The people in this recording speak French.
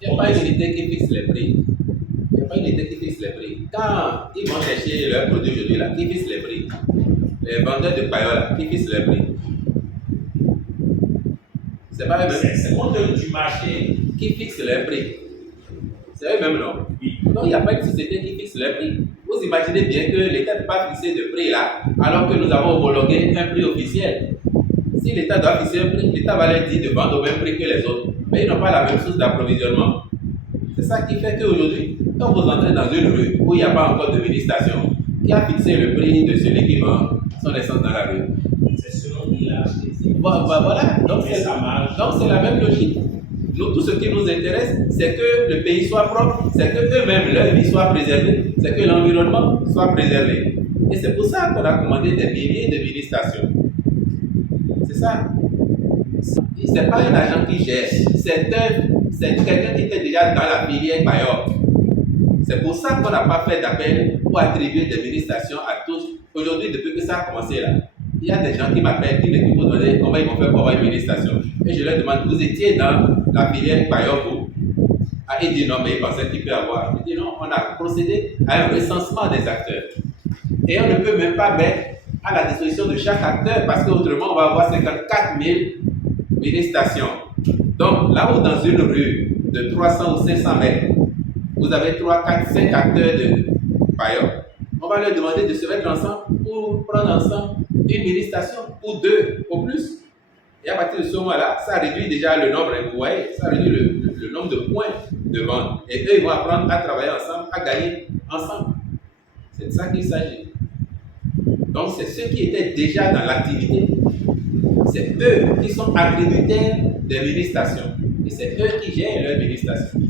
Il n'y a pas une unité qui fixe les prix. Il n'y a pas une unité qui fixe les prix. Quand ils vont chercher leurs produits aujourd'hui, là, qui fixe les prix? Les vendeurs de paillots, qui fixent les prix? C'est pas eux-mêmes. C'est compte du marché. Qui fixe les prix? C'est eux-mêmes, non? Oui. Donc, il n'y a pas une société qui fixe les prix. Vous imaginez bien que l'État ne peut pas fixer de prix là, alors que nous avons homologué un prix officiel. Si l'État doit fixer un prix, l'État va leur dire de vendre au même prix que les autres. Mais ils n'ont pas la même source d'approvisionnement. C'est ça qui fait qu'aujourd'hui, quand vous entrez dans une rue où il n'y a pas encore de mini-station, qui a fixé le prix de celui qui vend son essence dans la rue? C'est selon qui l'a acheté. Voilà, donc Et ça marche. c'est la même logique. Nous, tout ce qui nous intéresse, c'est que le pays soit propre, c'est que eux-mêmes, leur vie soit préservée, c'est que l'environnement soit préservé. Et c'est pour ça qu'on a commandé des milliers de mini-stations. C'est ça. Ce n'est pas un agent qui gère, c'est quelqu'un qui était déjà dans la filière Bayor. C'est pour ça qu'on n'a pas fait d'appel pour attribuer des mini-stations à tous. Aujourd'hui, depuis que ça a commencé là, il y a des gens qui m'appellent, qui me demandent comment ils vont faire pour avoir une mini-station. Et je leur demande, vous étiez dans la filière Bayor, vous? Ah, ils disent non, mais ils pensaient qu'il peut avoir. Je dis non, on a procédé à un recensement des acteurs. Et on ne peut même pas mettre à la disposition de chaque acteur parce qu'autrement, on va avoir 54 000 mini-stations. Donc, là où dans une rue de 300 ou 500 mètres, vous avez 3, 4, 5 acteurs de Bayor, on va leur demander de se mettre ensemble pour prendre ensemble une mini-station ou deux au plus. Et à partir de ce moment-là, ça réduit déjà le nombre, vous voyez, ça réduit le nombre de points de vente. Et eux, ils vont apprendre à travailler ensemble, à gagner ensemble. C'est de ça qu'il s'agit. Donc, c'est ceux qui étaient déjà dans l'activité. C'est eux qui sont attributaires des mini-stations. Et c'est eux qui gèrent leurs mini-stations.